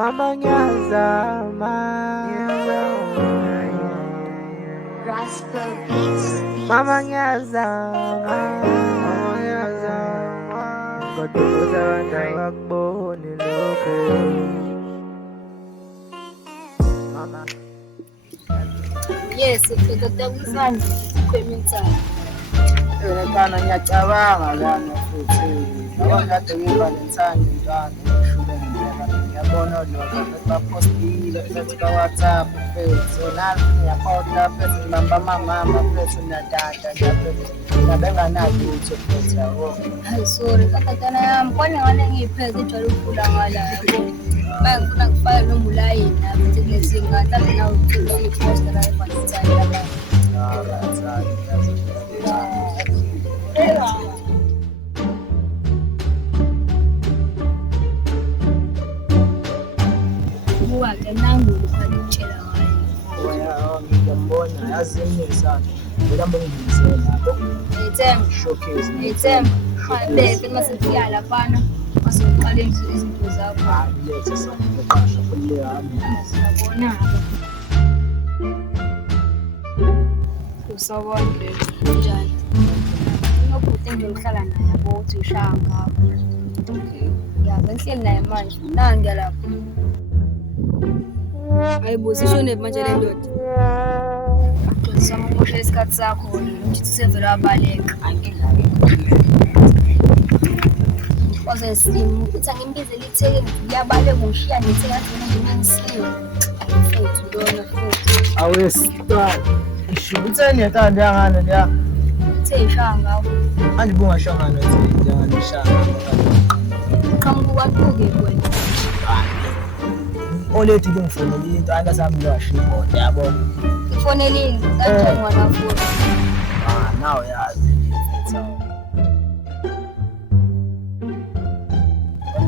Mama nyazama, Rascal Beats. Mama nyazama, Gotukuza wako ni loko. Mama. Yes, tutatawisana kwemita. Kana nyacabanga lana futhi. Abona kade ngeValentines njalo shubeni yabona lokho bapostile phezu WhatsApp phezu nalo yaposta phezu mama phezu natata lapho nabenganazi ukuthi phezu yabo. Hayi sorry, tatana yami kwani ngane ngipheze ijwayele ukukhula ngala. Bayangifuna ngifake nomulayi nami ukuthi kulezinga mhlawumbe nawe uthola iposter la eValentines lapha. Buka nangu ukutshela ngayo. Ngiyambona yazinye sana. Ngilamba ngizisela lapho. Showcase. Etsem. Bebe masifika lapha. Masiqale izinto zakho. Hayi lethe sana uqasha kulle yami. Sabona. Usabona njani? Ngobhuti ngihlala naye yabo uthi ushaya ngabo. Ya, bengihleli naye manje. Nangiya lapha. Ayibuze ishone manje le ndoda. Samusha isikhathi sakho ukuthi sivela abaleka. Kwaze simu uthi angimbizele itheke ngiyabaleka ngishiya nithe ngathi ngingisiwe. Mfethu lona futhi. Awesitani. Ishukutheni yatanda yangane leya. Ishaya ngawo. Andibunga shangana njengani ishanga. Qhamuka kwaquke kwena. Olethi kungifonela into angasami lwashibona yabona. Ifonelini kanjani ngwana futhi. Nawe yazi mfethu.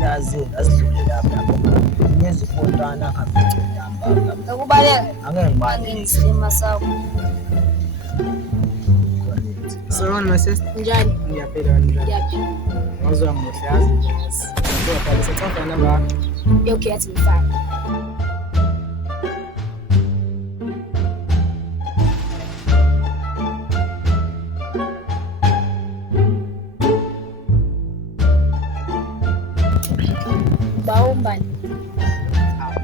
Yazi asidlule lapha. Ngezifontana aphindamba. Akubaleka. Angeke ngibale ngisima sakho. So my sister Njani? ngiyaphila njani? Yaphi? Ngizwa muhle yazi. Ngiyaqala sithatha namba. Okay, yathi ngifana. Baumbani.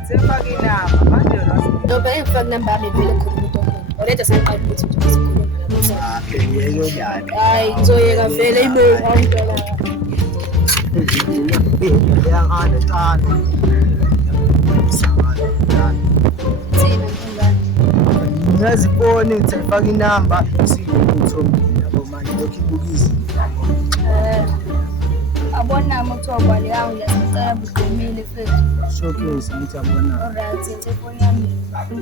Sifake inamba manje lo. Ngoba engifake namba yami vele khona umuntu okhona. Oletha saqala ukuthi nje sikhuluma lapho. Yebo yani. Hayi ngizoyeka vele email awungena. Yangane qala. Thina ngingani? Ngiyazibona ukuthi ngifake inamba siyilutho yabo manje lokho ibukizi. Abona umuntu wabale yangu ngiyacela buqomile futhi. Showcase ngithi abona. Alright, telefoni yami.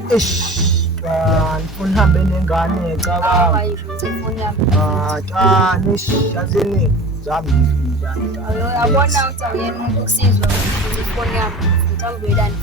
Ngifuna uhambe nengane cabanga. Hayi, telefoni yami. Yazini zami njani. Abona ukuthi awuyena umuntu ukusizwa telefoni yami. Ngithanda ukuyilanda.